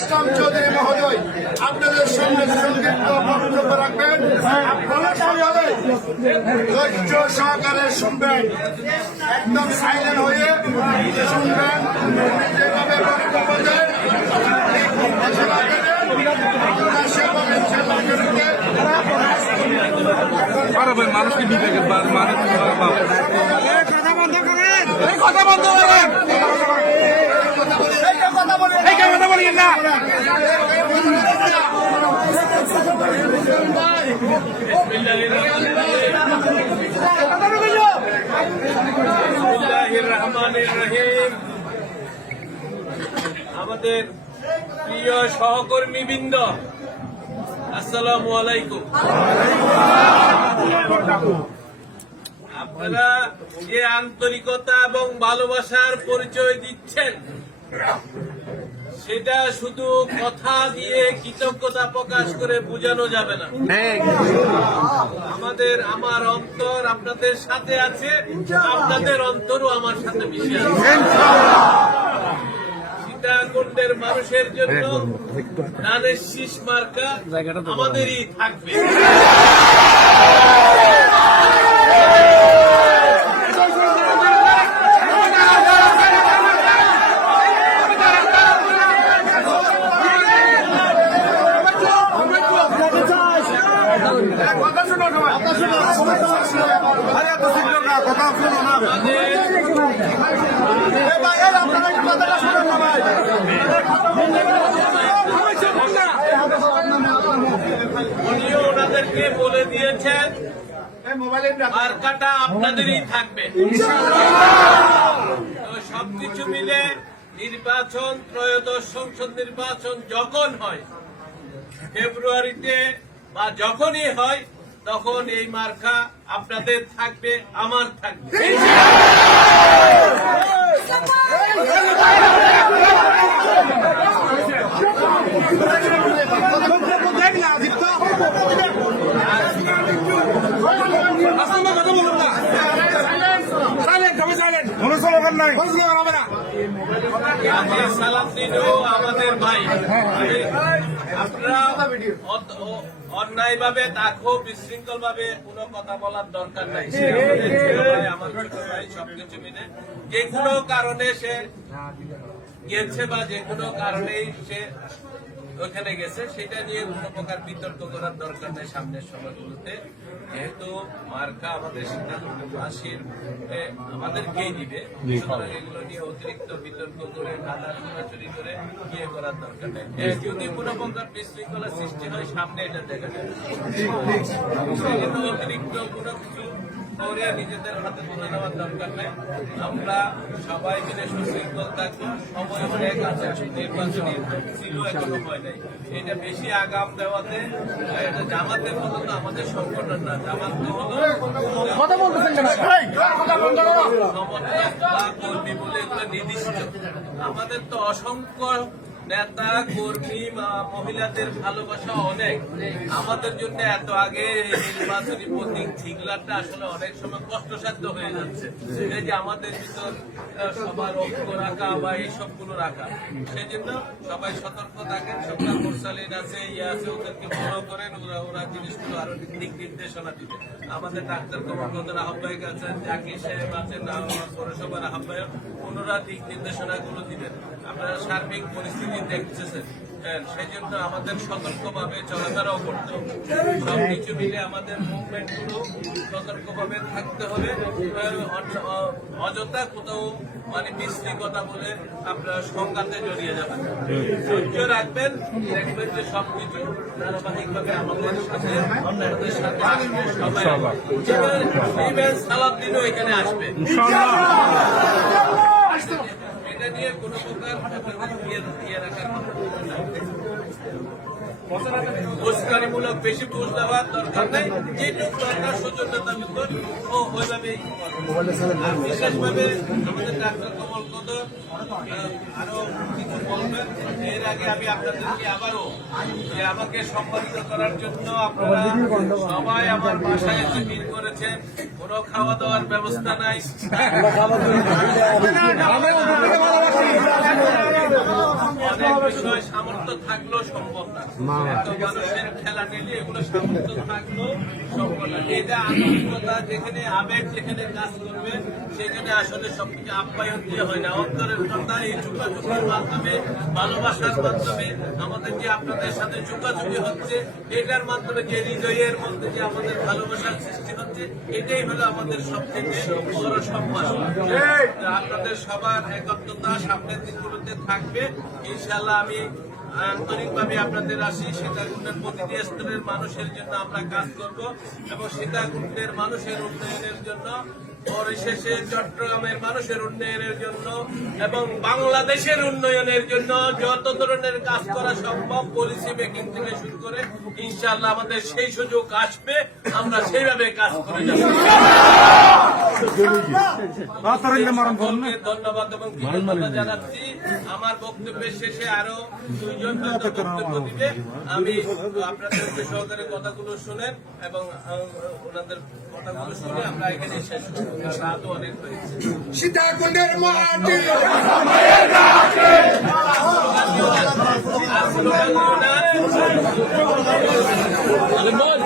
আসলাম চৌধুরী মহোদয় আপনাদের সামনে সংক্ষিপ্ত বক্তব্য রাখবেন। আপনারা সকলে ধৈর্য সহকারে শুনবেন। একদম সাইলেন্ট হয়ে শুনবেন। যেভাবে বক্তব্য দেন সেভাবে দেন। আপনারা সেভাবে চেষ্টা করবেন। আরে ভাই মানুষকে বিবেকে মানুষ কথা বন্ধ করেন। আমাদের প্রিয় সহকর্মী বৃন্দ আসসালাম আপনারা যে আন্তরিকতা এবং ভালোবাসার পরিচয় দিচ্ছেন সেটা শুধু কথা দিয়ে কৃতজ্ঞতা প্রকাশ করে বোঝানো যাবে না। আমাদের আমার অন্তর আপনাদের সাথে আছে আপনাদের অন্তরও আমার সাথে মিশে আছে। সীতাকুণ্ডের মানুষের জন্য ধানের শীষ মার্কা আমাদেরই থাকবে কথা শুনো সবাই। আরে এত শীঘ্র না, কথা শুনো না। আমাদের এ ভাই, এই আপনারা একটু কথাটা শুনুন না ভাই। উনিও ওনাদেরকে বলে দিয়েছেন, মার্কাটা আপনাদেরই থাকবে। সবকিছু মিলে নির্বাচন, ত্রয়োদশ সংসদ নির্বাচন যখন হয়, ফেব্রুয়ারিতে বা যখনই হয় তখন এই মার্কা আপনাদের থাকবে আমার থাকবে। আমাদের ভাই। আপনারা অন্যায় ভাবে তাকেও বিশৃঙ্খল ভাবে কোনো কথা বলার দরকার নাই। আমার ছোট ভাই সবকিছু মিলে। যে কোনো কারণে সে গেছে বা যে কোনো কারণেই সে ওখানে গেছে সেটা নিয়ে কোনো প্রকার বিতর্ক করার দরকার নেই সামনের সময়গুলোতে। যেহেতু মার্কা আমাদের সিদ্ধান্তবাসীর আমাদেরকেই দিবে। সুতরাং এগুলো নিয়ে অতিরিক্ত বিতর্ক করে কাদা ছোড়াছড়ি করে ইয়ে করার দরকার নেই। যদি কোনো প্রকার বিশৃঙ্খলা সৃষ্টি হয় সামনে এটা দেখা সেজন্য অতিরিক্ত কোনো কিছু করে নিজেদের হাতে তুলে নেওয়ার দরকার নেই। আমরা সবাই মিলে সুশৃঙ্খল থাকব। সময় অনেক আছে নির্বাচনী ছিল এখনও হয় নাই। এটা বেশি আগাম দেওয়াতে এটা জামাতের মতো তো আমাদের সংগঠন না। জামাত তো হলো কথা বলতেছেন বা কর্মী বলে এগুলো নির্দিষ্ট। আমাদের তো অসংখ্য নেতা, কর্মী মহিলাদের ভালোবাসা অনেক। আমাদের জন্য এত আগে নির্বাচনী প্রতীক ঠিকলাটা আসলে অনেক সময় কষ্টসাধ্য হয়ে যাচ্ছে। এই যে আমাদের ভিতর সবার ঐক্য রাখা বা এই সবগুলো রাখা সেই জন্য সবাই সতর্ক থাকেন সরকার মোরসালিন আছে ইয়ে আছে, ওদেরকে বড় করেন, ওরা ওরা জিনিসগুলো আরও দিক নির্দেশনা দিবে। আমাদের ডাক্তার কর্মকর্তার আহ্বায়ক আছেন, জাকির সাহেব আছেন পৌরসভার আহ্বায়ক, ওনারা দিক নির্দেশনাগুলো দিবেন। আপনারা সার্বিক পরিস্থিতি দেখতেছেন। হ্যাঁ, সেই জন্য আমাদের সতর্কভাবে চলাফেরাও করতে হবে। সবকিছু মিলে আমাদের মুভমেন্টগুলো সতর্কভাবে থাকতে হবে। অযথা কোথাও মানে মিষ্টি কথা বলে আপনারা সংঘাতে জড়িয়ে যাবেন ধৈর্য রাখবেন দেখবেন যে সবকিছু ধারাবাহিকভাবে আমাদের সাথে সাথে আসবে সবাই সালাদ্দিনও এখানে আসবে। নিয়ে কোনো প্রকার ইয়ে ইয়ে রাখার কথা নাই। বেশি বুঝ দেওয়ার দরকার নেই দরকার ও আর বিশেষভাবে আমাদের ডাক্তার কমল কদর আরও কিছু বলবেন। এর আগে আমি আপনাদেরকে আবারও যে আমাকে সম্মানিত করার জন্য আপনারা সবাই আমার বাসায় এসে ভিড় করেছেন। কোনো খাওয়া দাওয়ার ব্যবস্থা নাই অনেক আসতে হবে শুধু। বিষয় সামর্থ্য থাকলেও সম্ভব না মানুষের খেলা নিলে এগুলো সামর্থ্য থাকলেও সম্ভব না এটা আন্তরিকতা যেখানে আবেগ যেখানে কাজ করবে সেখানে আসলে সবকিছু আপ্যায়ন দিয়ে হয় না। অন্তরের কথা এই যোগাযোগের মাধ্যমে ভালোবাসার মাধ্যমে আমাদের যে আপনাদের সাথে যোগাযোগী হচ্ছে এটার মাধ্যমে যে হৃদয়ের মধ্যে যে আমাদের ভালোবাসার সৃষ্টি হচ্ছে এটাই হলো আমাদের সবথেকে বড় সম্মান। আপনাদের সবার একত্রতা সামনের দিনগুলোতে থাকবে। ইনশাল্লাহ আমি আন্তরিকভাবে আপনাদের আসি সীতাকুণ্ডের প্রতিটি স্তরের মানুষের জন্য আমরা কাজ করব এবং সীতাকুণ্ডের মানুষের উন্নয়নের জন্য পরিশেষে চট্টগ্রামের মানুষের উন্নয়নের জন্য এবং বাংলাদেশের উন্নয়নের জন্য যত ধরনের কাজ করা সম্ভব পলিসি মেকিং থেকে শুরু করে ইনশাআল্লাহ আমাদের সেই সুযোগ আসবে আমরা সেইভাবে কাজ করে যাব। ধন্যবাদ এবং কৃতজ্ঞতা জানাচ্ছি। আমার বক্তব্যের শেষে আরও দুইজন বক্তব্য দিবে? আমি আপনাদের সহকারে কথাগুলো শুনেন এবং ওনাদের কথাগুলো শুনে আমরা এখানে শেষ করব। রাতও অনেক হয়েছে। সীতাকুণ্ডের মাটি। আর